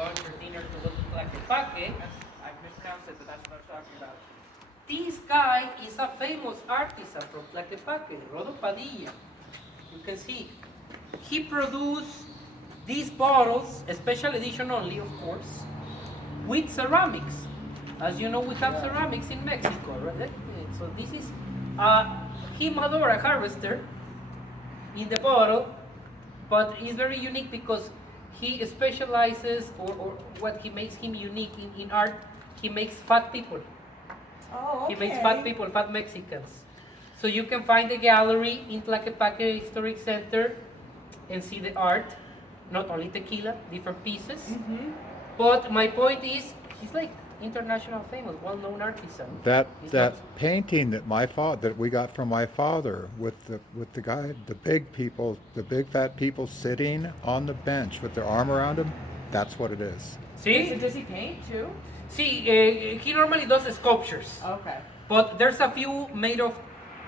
lunch or dinner to go to Tlaquepaque. I mispronounced it, but that's what I'm talking about. This guy is a famous artisan from Tlaquepaque, Rodo Padilla. You can see he produced these bottles, a special edition only, of course, with ceramics. As you know, we have ceramics in Mexico, right? So this is a Himadora harvester in the bottle, but it's very unique because he specializes, or what he makes him unique in art, he makes fat people. Oh, okay. He makes fat people, fat Mexicans. So you can find the gallery in Tlaquepaque Historic Center and see the art, not only tequila, different pieces. Mm-hmm. But my point is, he's like international famous, well-known artisan. That He's that not- painting that that we got from my father with the guy, the big people, the big fat people sitting on the bench with their arm around them, that's what it is. So See, does he paint too? see, he normally does sculptures, Okay. but there's a few made of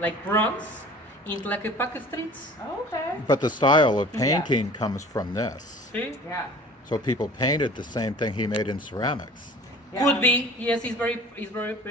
like bronze in Tlaquepaque streets. Okay. But the style of Yeah. painting comes from this. See, Yeah. So people painted the same thing he made in ceramics. Yeah. could be. Yes, it's very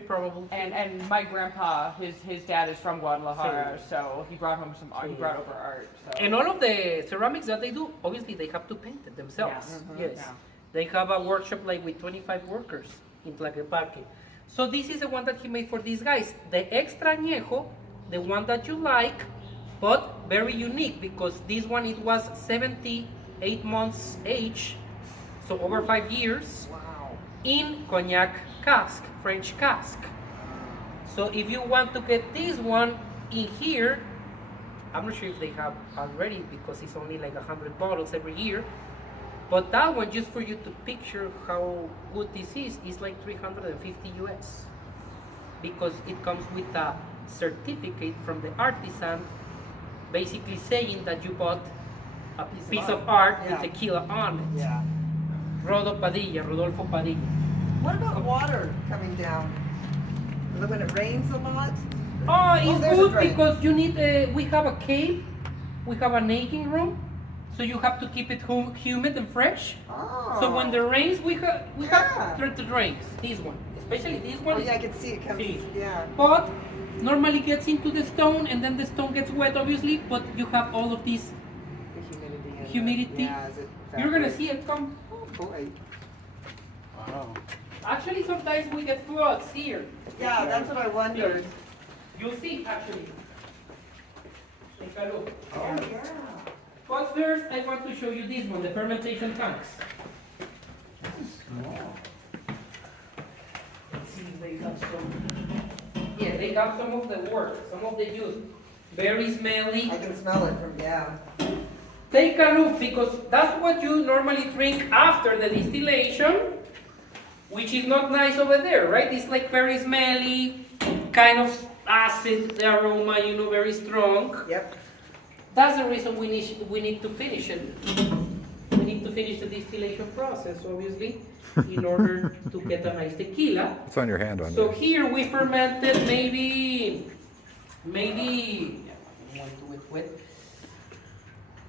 probable. And my grandpa, his dad is from Guadalajara, so he brought home some art. He brought over art. So. And all of the ceramics that they do, obviously they have to paint it themselves. Yeah. Yes. Yeah. They have a workshop like with 25 workers in Tlaquepaque. So this is the one that he made for these guys. The extra añejo, the one that you like, but very unique because this one it was 78 months age, so over 5 years, Wow. in cognac cask, French cask. So if you want to get this one in here, I'm not sure if they have already because it's only like 100 bottles every year. But that one, just for you to picture how good this is like 350 US. Because it comes with a certificate from the artisan, basically saying that you bought a piece of art with Yeah. tequila on it. Yeah. Rodolfo Padilla. What about water coming down? When it rains a lot? Oh, it's there's a good drain. because you need. We have a cave, we have an aging room, so you have to keep it humid and fresh. Oh. So when the rains, we have Yeah. the drains. This one, especially this one. Oh, is- yeah, I can see it comes. See. Yeah. But normally gets into the stone, and then the stone gets wet, obviously. But you have all of this. The humidity. and the- Humidity. Yeah, as it You're gonna evaporates. see it come. Oh, boy. Wow. Actually, sometimes we get floods here. Yeah, that's what I wondered. You'll see, actually. Take a look. Oh, yeah. But first, I want to show you this one, the fermentation tanks. Let's see if they have some. Yeah, they have some of the work, some of the juice. Very smelly. I can smell it from, yeah. Take a look because that's what you normally drink after the distillation, which is not nice over there, right? It's like very smelly, kind of acid, the aroma, very strong. Yep. That's the reason we need to finish it. We need to finish the distillation process, obviously, in order to get a nice tequila. It's on your hand on So there. here we fermented maybe, yeah, I don't want to get wet.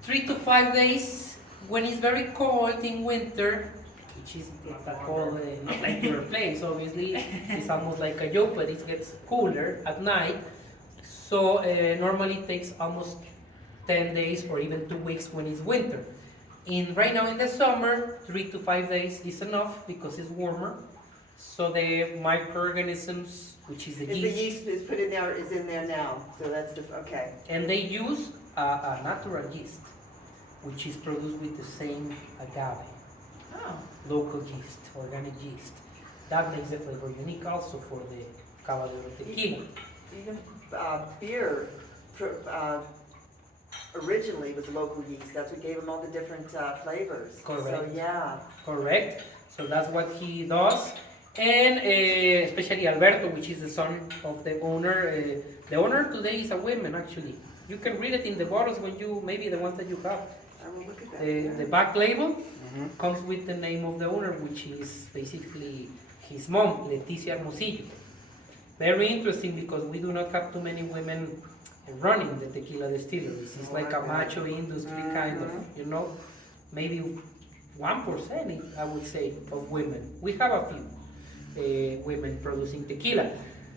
3 to 5 days when it's very cold in winter, which is not that cold, not like your place, obviously. It's almost like a joke, but it gets cooler at night. So normally it takes almost 10 days or even 2 weeks when it's winter. Right now in the summer, 3 to 5 days is enough because it's warmer. So the microorganisms, which is the Is the yeast, yeast is put in there, is in there now, so that's the, okay. and they use a natural yeast, which is produced with the same agave, Oh. local yeast, organic yeast. That makes the flavor unique also for the Cava de Oro tequila. Even beer originally was local yeast, that's what gave them all the different flavors. So, Correct. yeah. Correct. So that's what he does. And especially Alberto, which is the son of the owner. The owner today is a woman, actually. You can read it in the bottles when maybe the ones that you have. I will look at that. The back label comes with the name of the owner, which is basically his mom, Leticia Hermosillo. Very interesting because we do not have too many women running the tequila distilleries. It's like a macho industry kind of, maybe 1%, I would say, of women. We have a few women producing tequila.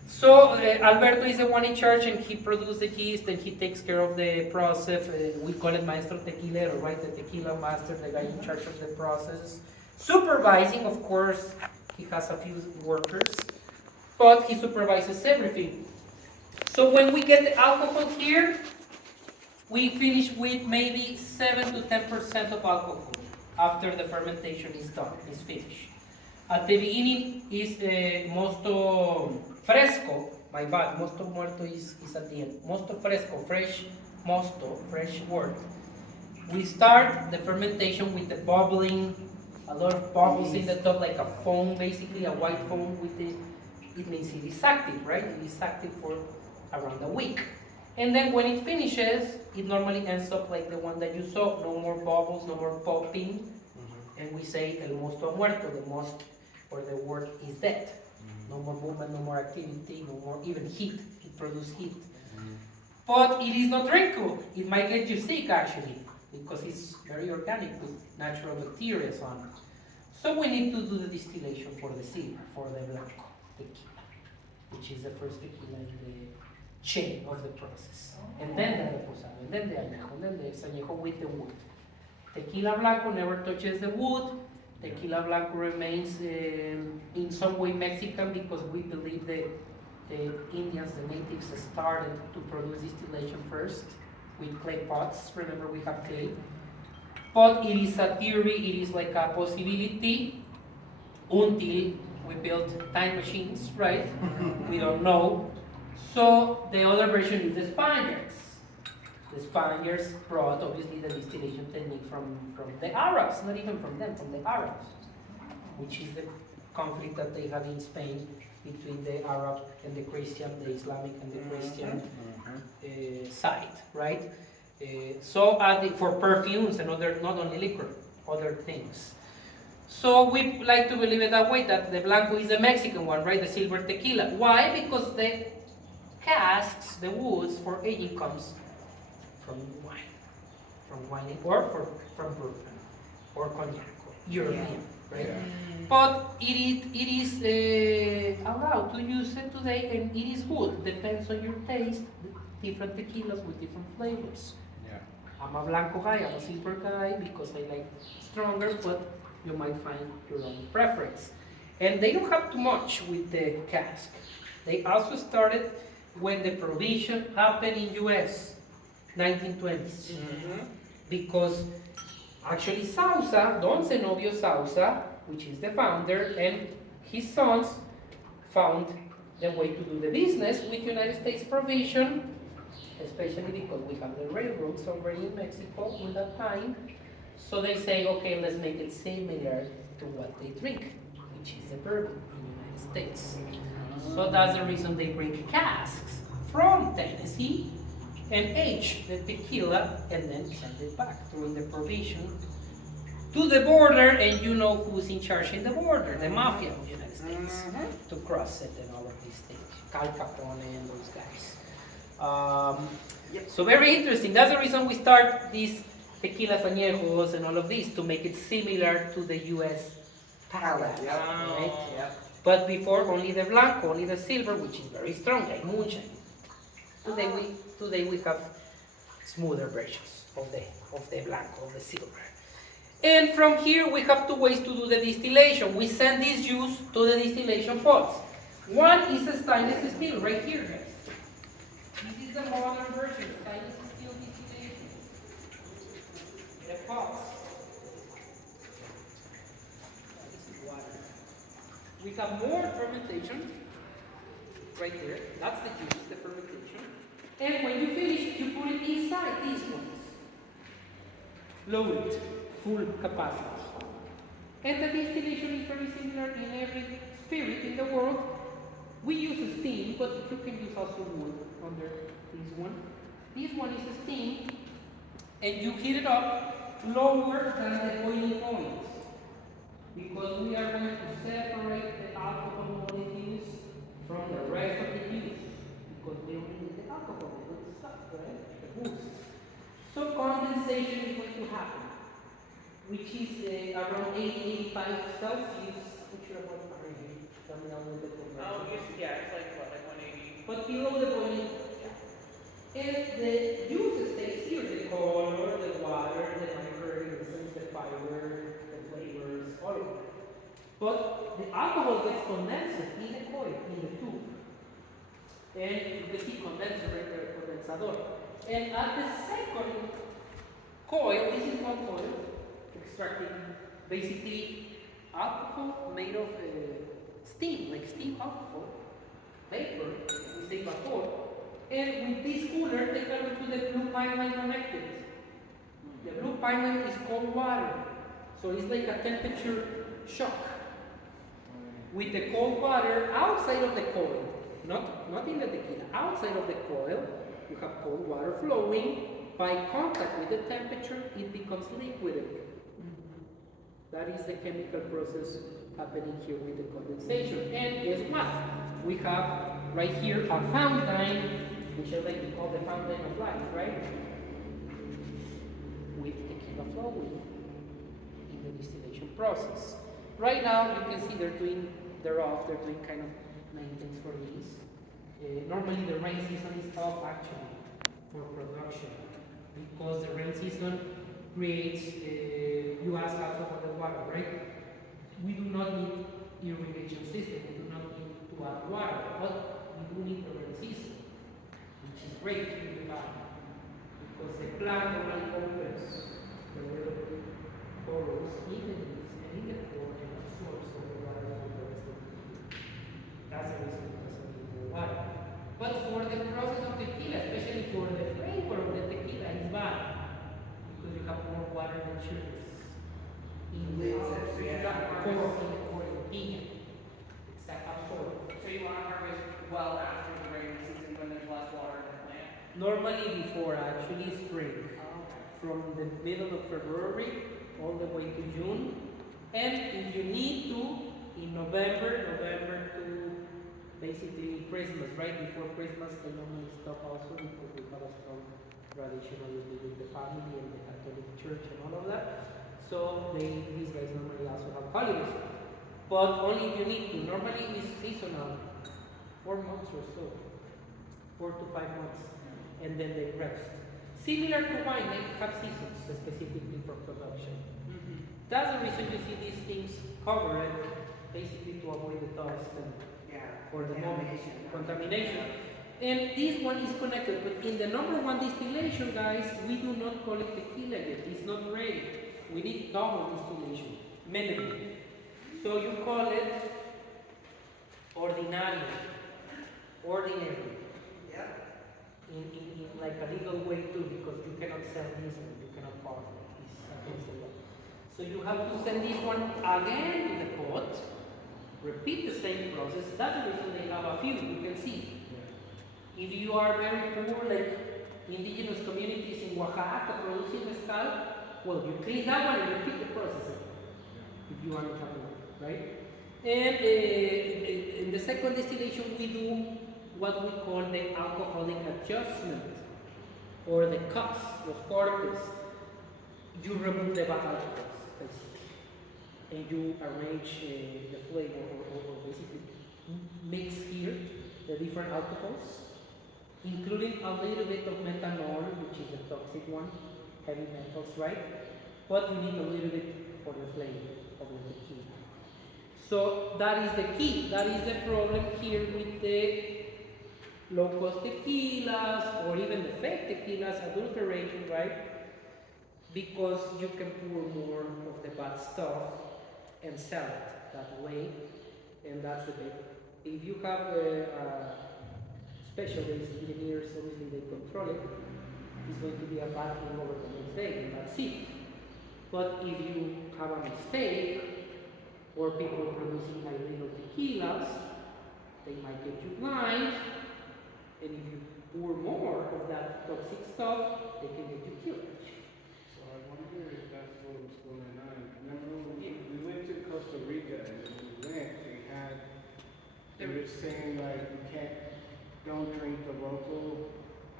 So Alberto is the one in charge, and he produces the yeast, and he takes care of the process. We call it maestro tequilero, right? The tequila master, the guy in charge of the process. Supervising, of course, he has a few workers, but he supervises everything. So when we get the alcohol here, we finish with maybe 7 to 10% of alcohol after the fermentation is done, is finished. At the beginning is mosto fresco, my bad, mosto muerto is at the end. Mosto fresco, fresh mosto, fresh wort. We start the fermentation with the bubbling, a lot of bubbles in the top, like a foam, basically a white foam with the, it means it is active, right? It is active for around a week. And then when it finishes, it normally ends up like the one that you saw, no more bubbles, no more popping, and we say el mosto ha muerto, the most, or the wort is dead. No more movement, no more activity, no more even heat, it produces heat. But it is not drinkable, it might get you sick actually, because it's very organic with natural bacteria on it. So we need to do the distillation for the silver, for the blanco tequila, which is the first tequila in the chain of the process. And then the reposado, and then the añejo, and then the añejo with the wood. Tequila blanco never touches the wood. Tequila blanco remains in some way Mexican because we believe that the Indians, the natives, started to produce distillation first with clay pots. Remember, we have clay. But it is a theory, it is like a possibility until we built time machines, right? We don't know. So the other version is the Spaniards. The Spaniards brought obviously the distillation technique from the Arabs, not even from them, from the Arabs, which is the conflict that they have in Spain between the Arab and the Christian, the Islamic and the Christian side, right? So for perfumes and other, not only liquor, other things. So we like to believe it that way, that the Blanco is the Mexican one, right? The silver tequila. Why? Because the casks, the woods for aging comes from wine, or from bourbon, or cognac, or European, right? Yeah. But it is allowed to use it today, and it is good. Depends on your taste. Different tequilas with different flavors. Yeah. I'm a blanco guy. I'm a silver guy because I like stronger, but you might find your own preference. And they don't have too much with the cask. They also started when the prohibition happened in U.S. 1920s, because actually Sousa, Don Zenobio Sousa, which is the founder, and his sons found the way to do the business with United States provision, especially because we have the railroads already in Mexico in that time. So they say, okay, let's make it similar to what they drink, which is the bourbon in the United States. So that's the reason they bring casks from Tennessee and age the tequila and then send it back during the prohibition to the border, and you know who's in charge in the border, the mafia of the United States, to cross it and all of these things, Cal Capone and those guys. So very interesting. That's the reason we start these tequilas añejos and all of these, to make it similar to the US palate, right? But before, only the blanco, only the silver, which is very strong, like moonshine. Today we have smoother versions of the blanco, of the silver. And from here we have two ways to do the distillation. We send this juice to the distillation pots. One is a stainless steel, right here, guys. This is the modern version, stainless steel distillation. The pots. This is water. We have more fermentation right there. That's the juice, the fermentation. And when you finish, you put it inside these ones. Load, full capacity. And the distillation is very similar in every spirit in the world. We use steam, but you can use also wood under this one. This one is steam, and you heat it up lower than the boiling point, because we are going to separate the alcohol molecules from the rest of the juice, because we only need the alcohol, the good stuff, right? The boost. So condensation is going to happen, which is around 180, 85 Celsius, which are about Fahrenheit. Tell me a little bit more. Oh, yeah, it's like what, like 180. But below the boiling point. And the juice stays here, the color, the water, the microorganisms, the fiber, the flavors, all of that. But the alcohol gets condensed in the coil, in the tube. And you can see condenser right there, condensador. And at the second coil, this is one coil, extracting basically alcohol made of steam, like steam alcohol, vapor, we say vapor. And with this cooler, they come to the blue pipeline connected. The blue pipeline is cold water, so it's like a temperature shock. With the cold water outside of the coil, not in the tequila, outside of the coil, you have cold water flowing. By contact with the temperature, it becomes liquid. That is the chemical process happening here with the condensation. And guess what? We have right here a fountain, which I like to call the fountain of life, right? With tequila flowing in the distillation process. Right now, you can see they're doing kind of maintenance for these. Normally, the rain season is off actually for production because the rain season creates, you ask also for the water, right? We do not need irrigation system, we do not need to add water, but we do need the rain season, which is great in the garden because the plant normally opens the little porous in the leaves and in the core and absorbs all the water from the rest of the year. That's the reason it doesn't need more water. But for the process of tequila, especially for the flavor of the tequila, it's bad because you have more water than sugars in the core in the core of the tequila. It's that absorbed. So you want to harvest well after the rainy season when there's less water in the plant? Normally before actually spring, from the middle of February all the way to June, and if you need to, in November to basically Christmas, right before Christmas, they normally stop also because we have a strong tradition with the family and the Catholic Church and all of that. So these guys normally also have holidays, but only if you need to. Normally it's seasonal, 4 months or so, 4 to 5 months, and then they rest. Similar to wine, they have seasons specifically for production. That's the reason you see these things covered, basically to avoid the dust and for the contamination. And this one is connected, but in the number one distillation, guys, we do not call it tequila yet. It's not ready. We need double distillation, minimum. So you call it ordinary. In like a legal way too, because you cannot sell this one, you cannot buy it. It's against the law. So you have to send this one again to the pot, repeat the same process. That's the reason they have a few, you can see. If you are very poor, like indigenous communities in Oaxaca producing mezcal, well, you clean that one and repeat the process if you want to have it, right? And in the second distillation, we do what we call the alcoholic adjustment, or the cups, los cortes. You remove the bad alcohols, basically, and you arrange the flavor, or basically mix here the different alcohols, including a little bit of methanol, which is the toxic one, heavy metals, right? But you need a little bit for the flavor of the tequila. So that is the key. That is the problem here with the low-cost tequilas, or even the fake tequilas, adulteration, right? Because you can pour more of the bad stuff and sell it that way, and that's the bit. If you have specialists, engineers, obviously they control it, it's going to be a bad thing over the next day, and that's it. But if you have a mistake, or people producing illegal tequilas, they might get you blind, and if you pour more of that toxic stuff, they can get you killed. So I wonder if that's what was going on. Remember when we went to Costa Rica, and when we went, they were saying like don't drink the local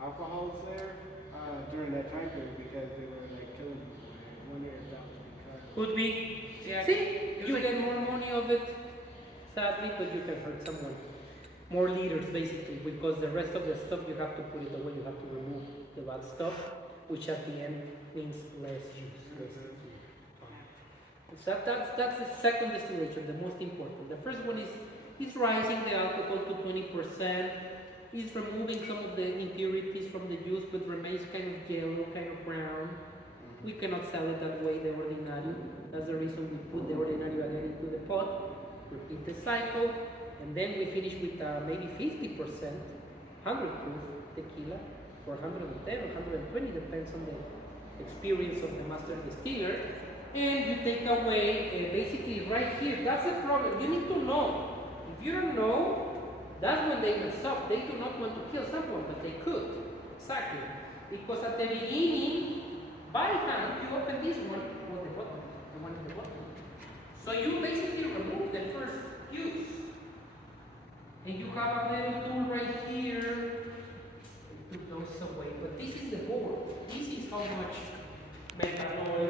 alcohols there during that time period because they were like killing people. I wonder if that was because. Could be. Yeah. See? You get more money of it, sadly, but you can hurt someone. More liters, basically, because the rest of the stuff you have to put it away. You have to remove the bad stuff, which at the end means less use. So that's the second distillation, the most important. The first one is rising the alcohol to 20%. Is removing some of the impurities from the juice, but remains kind of yellow, kind of brown. We cannot sell it that way, the ordinario. That's the reason we put the ordinario again into the pot, repeat the cycle, and then we finish with maybe 50%, 100 proof tequila, or 110 or 120, depends on the experience of the master distiller. And you take away, basically right here, that's the problem. You need to know. If you don't know, that's when they mess up. They do not want to kill someone, but they could. Exactly. Because at the beginning, by hand, you open this one, or the bottom, the one in the bottom. So you basically remove the first use. And you have a little tool right here to took those away. But this is the board. This is how much methanol